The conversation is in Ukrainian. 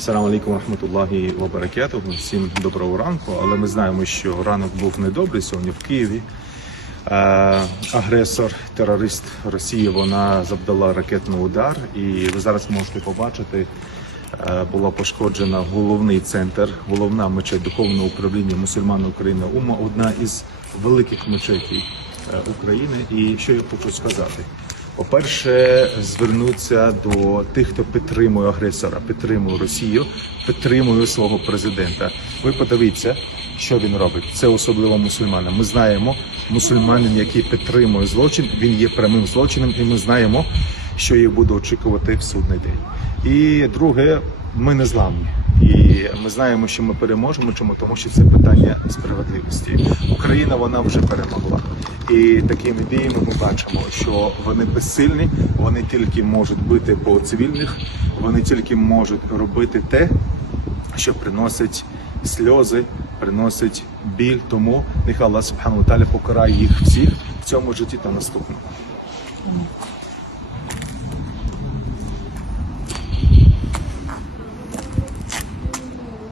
Салам алейкум рахматуллахі ва баракатуху. Всім доброго ранку. Але ми знаємо, що ранок був недобрий сьогодні в Києві. Агресор, терорист Росії, вона завдала ракетний удар. І ви зараз можете побачити, була пошкоджена головний центр, головна мечеть Духовного управління мусульман України УМА, одна із великих мечетей України. І що я хочу сказати? По-перше, звернутися до тих, хто підтримує агресора, підтримує Росію, підтримує свого президента. Ви подивіться, що він робить. Це особливо мусульманам. Ми знаємо, мусульманин, який підтримує злочин, він є прямим злочином, і ми знаємо, що їх буде очікувати в судний день. І друге, ми не зламні. І ми знаємо, що ми переможемо. Чому? Тому що це питання справедливості. Україна, вона вже перемогла. І такими діями ми бачимо, що вони безсильні, вони тільки можуть бити по цивільних, вони тільки можуть робити те, що приносить сльози, приносить біль. Тому нехай Аллах Субхану ва Тааля покарає їх всіх в цьому житті та наступному.